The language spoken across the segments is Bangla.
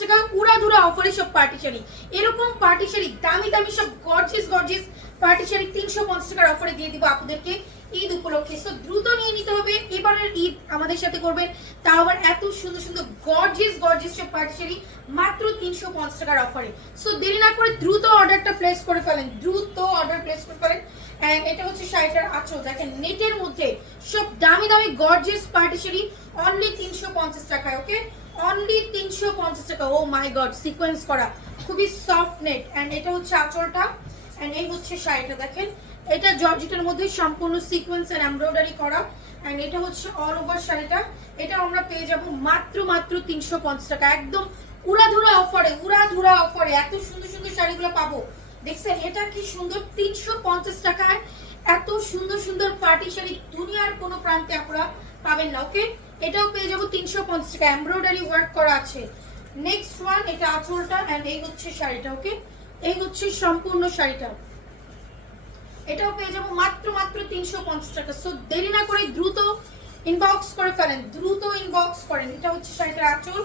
টাকা উড়াধুরা অফারে সব পার্টি শাড়ি, এরকম পার্টি শাড়ি দামি দামি সব গর্জিয়াস গর্জিয়াস পার্টি শাড়ি 350 টাকার অফারে দিয়ে দিব আপনাদেরকে ঈদ উপলক্ষে। সো দ্রুত নিয়ে নিতে হবে, এবারের ঈদ আমাদের সাথে করবেন, তাও আবার এত সুন্দর সুন্দর গর্জিয়াস গর্জিয়াস সব পার্টি শাড়ি মাত্র 350 টাকার অফারে। সো দেরি না করে দ্রুত অর্ডারটা প্লেস করে ফেলেন, দ্রুত অর্ডার প্লেস করে ফেলেন। এন্ড এটা হচ্ছে শাড়িটার আঁচল, দেখেন নেটের মধ্যে সব দামি দামি গর্জিয়াস পার্টি শাড়ি অনলি 350 টাকায়। ওকে, অনলি 350 টাকা। ও মাই গড, সিকোয়েন্স করা খুবই সফট নেট। এন্ড এটা হচ্ছে আঁচলটা, এন্ড এই হচ্ছে শাড়িটা। দেখেন এটা জর্জেটের মধ্যে সম্পূর্ণ সিকোয়েন্স এন্ড এমব্রয়ডারি করা। এন্ড এটা হচ্ছে অল ওভার শাড়িটা, এটা আমরা পেয়ে যাব মাত্র মাত্র 350 টাকা, একদম উড়াধুরা অফারে, উড়াধুরা অফারে এত সুন্দর সুন্দর শাড়িগুলো পাবো। দেখছেন এটা কি সুন্দর, 350 টাকায় এত সুন্দর সুন্দর পার্টি শাড়ি দুনিয়ার কোনো প্রান্তে আপনারা পাবেন না। ওকে, এটাও পেয়ে যাবো 350 টাকা, এমব্রয়ডারি ওয়ার্ক করা আছে। নেক্সট ওয়ান, এটা আঁচলটা এন্ড এই হচ্ছে শাড়িটা। ওকে, এই হচ্ছে সম্পূর্ণ শাড়িটা, এটাও পেয়ে যাবো মাত্র মাত্র 350 টাকা। সো দেরি না করে দ্রুত ইনবক্স করে ফেলেন, দ্রুত ইনবক্স করেন। এটা হচ্ছে শাড়িটার আঁচল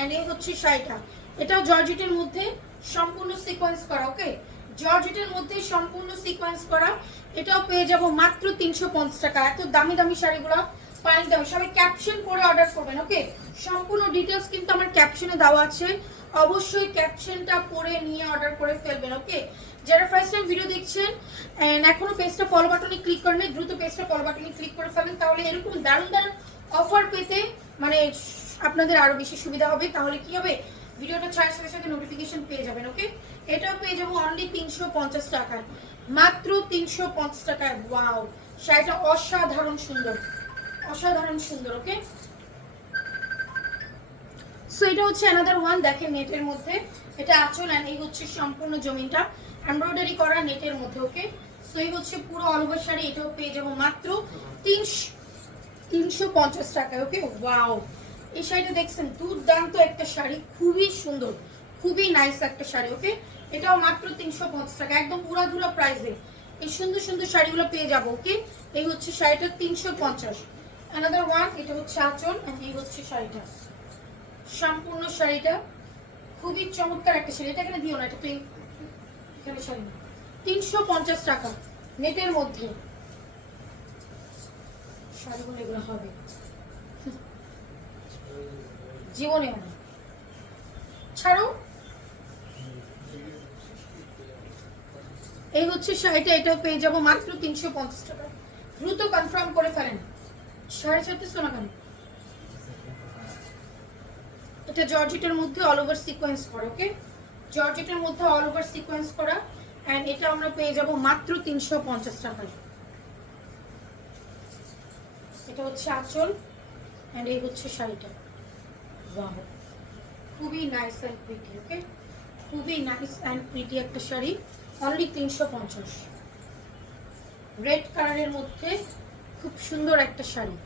এন্ড এই হচ্ছে শাড়িটা, এটাও জর্জেটের মধ্যে সম্পূর্ণ সিকোয়েন্স করা। ওকে, জর্জেটের মধ্যে সম্পূর্ণ সিকোয়েন্স করা, এটাও পেয়ে যাব মাত্র 350 টাকা। এত দামি দামি শাড়িগুলো পানি দামি, সবাই ক্যাপশন করে অর্ডার করবেন। ওকে, সম্পূর্ণ ডিটেলস কিন্তু আমার ক্যাপশনে দেওয়া আছে, অবশ্যই ক্যাপশনটা পড়ে নিয়ে অর্ডার করে ফেলবেন। ওকে, যারা ফার্স্ট টাইম ভিডিও দেখছেন এন্ড এখনো পেজটা ফলো বাটনে ক্লিক করেন, দ্রুত পেজটা ফলো বাটনে ক্লিক করে ফেলেন, তাহলে এরকম দারুণ দারুণ অফার পেতে মানে আপনাদের আরো বেশি সুবিধা হবে। তাহলে কি হবে, ভিডিওটা ছাড়ার সাথে সাথে নোটিফিকেশন পেয়ে যাবেন। ওকে, এটাও পেয়ে যাবো অনলি 350 টাকায়, মাত্র 350 টাকায়। ওয়াও, শাড়িটা অসাধারণ সুন্দর, অসাধারণ সুন্দর। ওকে, সো এটা হচ্ছে অ্যানাদার ওয়ান, দেখেন নেটের মধ্যে, এটা আঁচল এন্ড এই হচ্ছে সম্পূর্ণ জমিনটা এমব্রয়ডারি করা নেটের মধ্যে। ওকে, সো এই হচ্ছে পুরো অল ওভার শাড়ি, এটাও পেয়ে যাবো মাত্র 350 টাকায়। ওকে, ওয়াও, এই শাড়িটা দেখছেন দুর্দান্ত একটা শাড়ি, খুবই সুন্দর, খুবই নাইস একটা শাড়ি। ওকে, এটাও মাত্র 350 টাকা, একদম উড়াধুরা প্রাইসে এই সুন্দর সুন্দর শাড়িগুলো পেয়ে যাবো। ওকে, এই হচ্ছে শাড়িটা 350। অ্যানাদার ওয়ান, এটা হচ্ছে আঁচল এন্ড এই হচ্ছে শাড়িটা, সম্পূর্ণ শাড়িটা খুবই চমৎকার একটা শাড়ি। এটা এখানে দিও না, এটা তুই এখানে শাড়ি 350 টাকা নেটের মধ্যে শাড়িগুলো এগুলো হবে জীবনেও না, ছাড়ো। এই হচ্ছে শাড়িটা, এটাও পেয়ে যাবো মাত্র 350 টাকা, দ্রুত কনফার্ম করে ফেলেন। 36.5 না কেন, এটা জর্জেটের মধ্যে অল ওভার সিকোয়েন্স করা। ওকে, জর্জেটের মধ্যে অল ওভার সিকোয়েন্স করা এন্ড এটা আমরা পেয়ে যাব মাত্র 350 টাকায়। এটা হচ্ছে আঁচল এন্ড এই হচ্ছে শাড়িটা। ওয়াও, খুবই নাইস এন্ড প্রিটি। ওকে, খুবই নাইস এন্ড প্রিটি একটা শাড়ি, অনলি 350। রেড কালারের মধ্যে খুব সুন্দর একটা শাড়ি।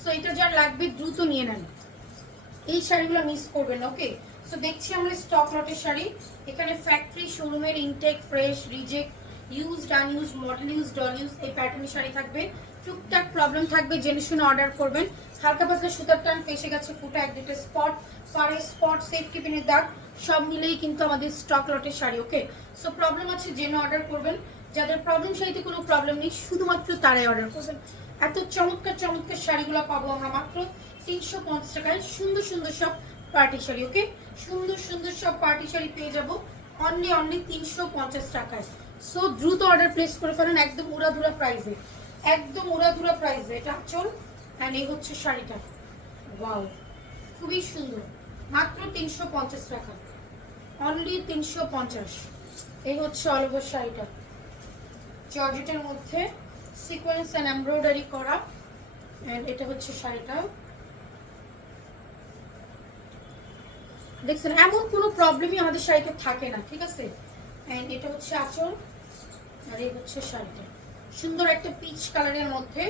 সো এটা যার লাগবে দ্রুত নিয়ে নেন, এই শাড়িগুলো মিস করবেন। ওকে, সো দেখছি আমরা স্টক লটের শাড়ি, এখানে ফ্যাক্টরি শোরুমের intake, fresh, reject, used, unused, model use, doll use, এই প্যাটার্নের শাড়ি থাকবে। টুকটাক প্রবলেম থাকবে, জেনে শুনে অর্ডার করবেন। হালকা পাতলা সুতার টান, ফেসে গেছে ফুটা, এক দুটো স্পট, পাড়ে স্পট, সেফটি পিনের দাগ, সব মিলেই কিন্তু আমাদের স্টক লটের শাড়ি। ওকে, সো প্রবলেম আছে জেনে অর্ডার করবেন, যাদের প্রবলেম শাড়িতে কোনো প্রবলেম নেই শুধুমাত্র তারাই অর্ডার করবেন। এত চমৎকার চমৎকার শাড়িগুলো পাবো আমরা মাত্র 350 টাকায়, সুন্দর সুন্দর সব পার্টি শাড়ি। ওকে, সুন্দর সুন্দর সব পার্টি শাড়ি পেয়ে যাবো অনলি অনলি 350 টাকায়। সো দ্রুত অর্ডার প্লেস করে ফেলেন, একদম উড়াধুরা প্রাইসে, একদম উড়াধুরা প্রাইসে। এটা আঁচল এন্ড এই হচ্ছে শাড়িটা। ওয়াও, খুবই সুন্দর, মাত্র 350 টাকা, অনলি 350। এই হচ্ছে অল ওভার শাড়িটা, জর্জেটের মধ্যে সিকোয়েন্স এন্ড এমব্রয়ডারি করা এন্ড এটা হচ্ছে শাড়িটা। দেখছেন এমন কোনো প্রবলেমই আমাদের শাড়িতে থাকে না, ঠিক আছে। এন্ড এটা হচ্ছে আঁচল আর এই হচ্ছে শাড়িটা, সুন্দর একটা পিচ কালারের মধ্যে।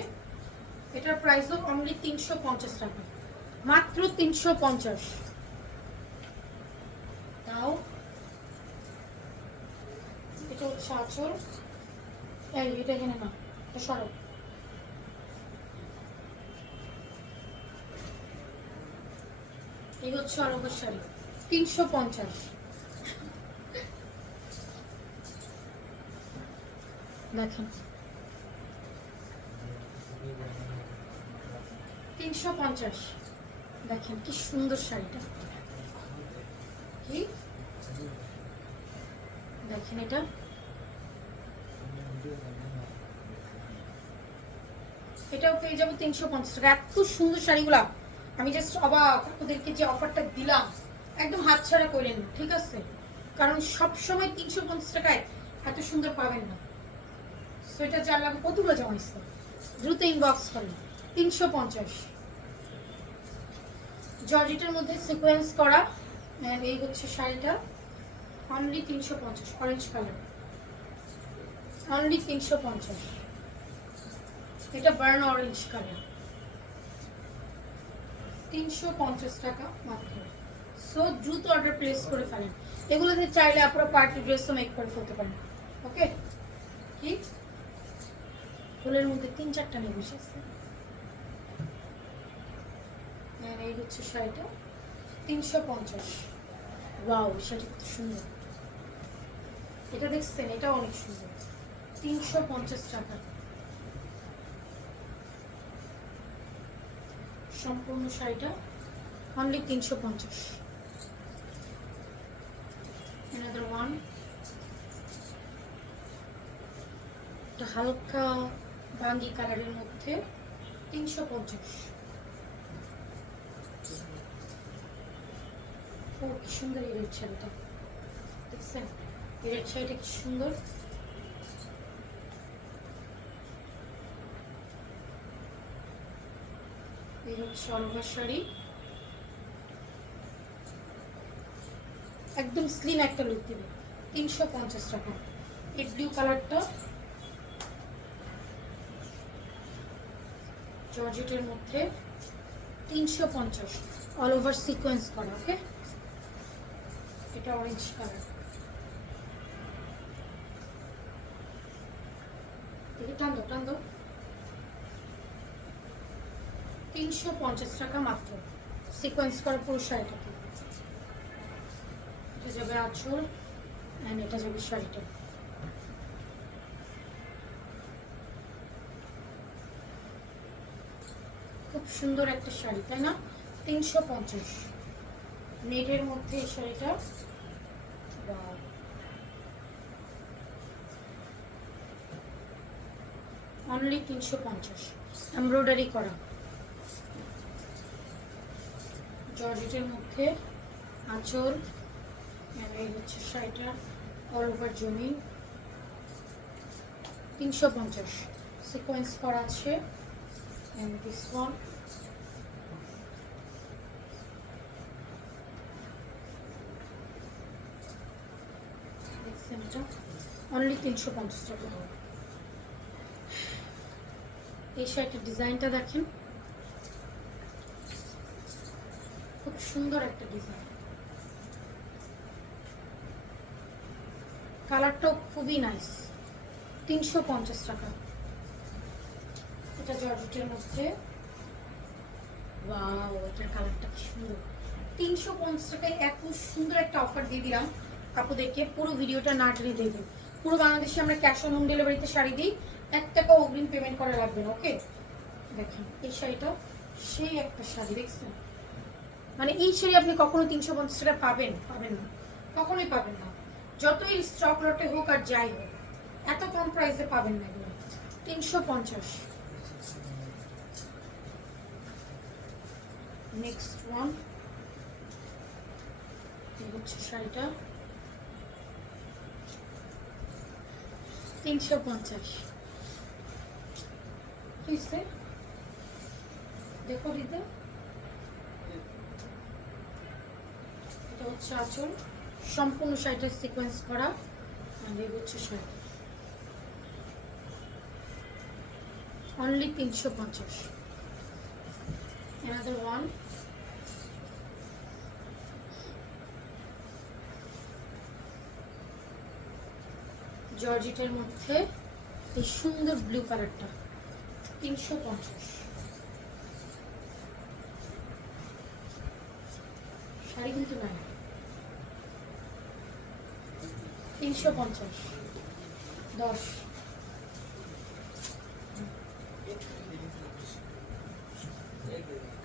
এটার প্রাইস অনলি 350 টাকা, মাত্র 350। তাও এটা হচ্ছে আঁচল, এই এটা এখানে না, এটা সরব। এই হচ্ছে অল ওভার শাড়ি 350। দেখেন 350। দেখেন কি সুন্দর শাড়িটা, কি দেখেন এটা এটাও পেয়ে যাবো 350 টাকা। এত সুন্দর শাড়িগুলা, আমি জাস্ট অবাক ওদেরকে যে অফারটা দিলাম, একদম হাতছাড়া করেন না, ঠিক আছে? কারণ সব সময় 350 টাকায় এত সুন্দর পাবেন না। সোয়েটার যা লাগবে কতগুলো জমাইছে, দ্রুত ইনবক্স করেন। 350 জর্জেটের মধ্যে সিকোয়েন্স করা, এই হচ্ছে শাড়িটা অনলি 350, অরেঞ্জ কালার অনলি 350। এটা বার্ন অরেঞ্জ কালার 350 টাকা মাত্র। সো দ্রুত অর্ডার প্লেস করে ফেলেন। এগুলোতে চাইলে আপনারা পার্টি ড্রেসও মেক করে ফেলতে পারেন। ওকে, কি ফুলের মধ্যে 3-4টা নিয়ে বসেছে। এই হচ্ছে শাড়িটা 350। ওয়াও, শাড়িটা কত সুন্দর, এটা দেখছেন? এটা অনেক সুন্দর, 350 টাকা সম্পূর্ণ শাড়িটা অনলি 350। another one, এটা হালকা বাঙ্গি কালারের মধ্যে 350। ও কি সুন্দর এই রেড শাড়িটা, দেখছেন? এই রেড শাড়িটা কি সুন্দর। এই হচ্ছে অল ওভার শাড়ি, একদম স্লিম একটা লুক দিবে। 350 টাকা। এই ব্লু কালারটা জর্জেটের মধ্যে 350, অল ওভার সিকোয়েন্স করা। ওকে, এটা অরেঞ্জ কালার, দেখে টান দো টান দো। 350 টাকা মাত্র, সিকোয়েন্স করা পুরো শাড়িটাতে। এটা যাবে আঁচল এন্ড এটা যাবে শাড়িটা। খুব সুন্দর একটা শাড়ি, তাই না? 350 নেটের মধ্যে এই শাড়িটা। অনলি 350, এমব্রয়ডারি করা জর্জেটের মধ্যে আঁচল, এই হচ্ছে শাড়িটা অল ওভার জমি। 350 সিকোয়েন্স করা আছে। and this one দেখছেন, এটা অনলি 350 টাকা। এই শাড়িটার ডিজাইনটা দেখেন, খুব সুন্দর একটা ডিজাইন, কালারটাও খুবই নাইস। 350 টাকা। এটা জর্জেটের মধ্যে, ওয়াও, এটার কালারটা কি সুন্দর। 350 টাকায় এত সুন্দর একটা অফার দিয়ে দিলাম আপনাদেরকে। পুরো ভিডিওটা না টেনে দেখবেন। পুরো বাংলাদেশে আমরা ক্যাশ অন হোম ডেলিভারিতে শাড়ি দিই, 1 টাকা অগ্রিম পেমেন্ট করা লাগবে না। ওকে, দেখেন এই শাড়িটা সেই একটা শাড়ি, দেখছেন? মানে এই শাড়ি আপনি কখনো 350 টাকা পাবেন না, কখনোই পাবেন না। যতই স্টক লটে হোক আর যাই হোক, এত কম প্রাইসে পাবেন না এগুলো। 350। নেক্সট ওয়ান, এই হচ্ছে শাড়িটা 350। কিসে দেখো দিতে, এটা হচ্ছে আঁচল, সম্পূর্ণ শাড়িটা সিকোয়েন্স করা, আর এই হচ্ছে শাড়ি অনলি 350। another one, জর্জেটের মধ্যে এই সুন্দর ব্লু কালারটা 350। শাড়ি কিন্তু নাই। 350 10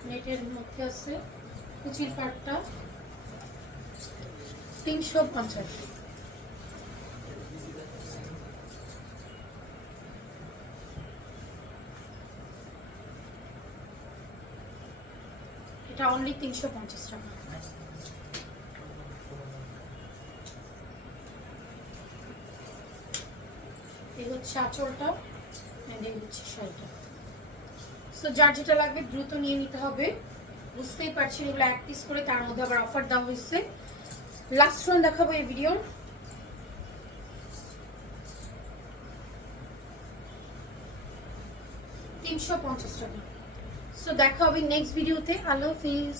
নেটের মধ্যে আছে কুচির পাটটা 350। এটা অনলি 350 টাকা। এই হচ্ছে আঁচলটা এন্ড এই হচ্ছে শাড়িটা। সো যার যেটা লাগবে দ্রুত নিয়ে নিতে হবে। বুঝতেই পারছেন এগুলো এক পিস করে, তার মধ্যে আবার অফার দেওয়া হয়েছে। লাস্ট ওয়ান দেখাবো এই ভিডিওর। $350 টাকা। সো দেখা হবে নেক্সট ভিডিওতে। আল্লাহ হাফিজ।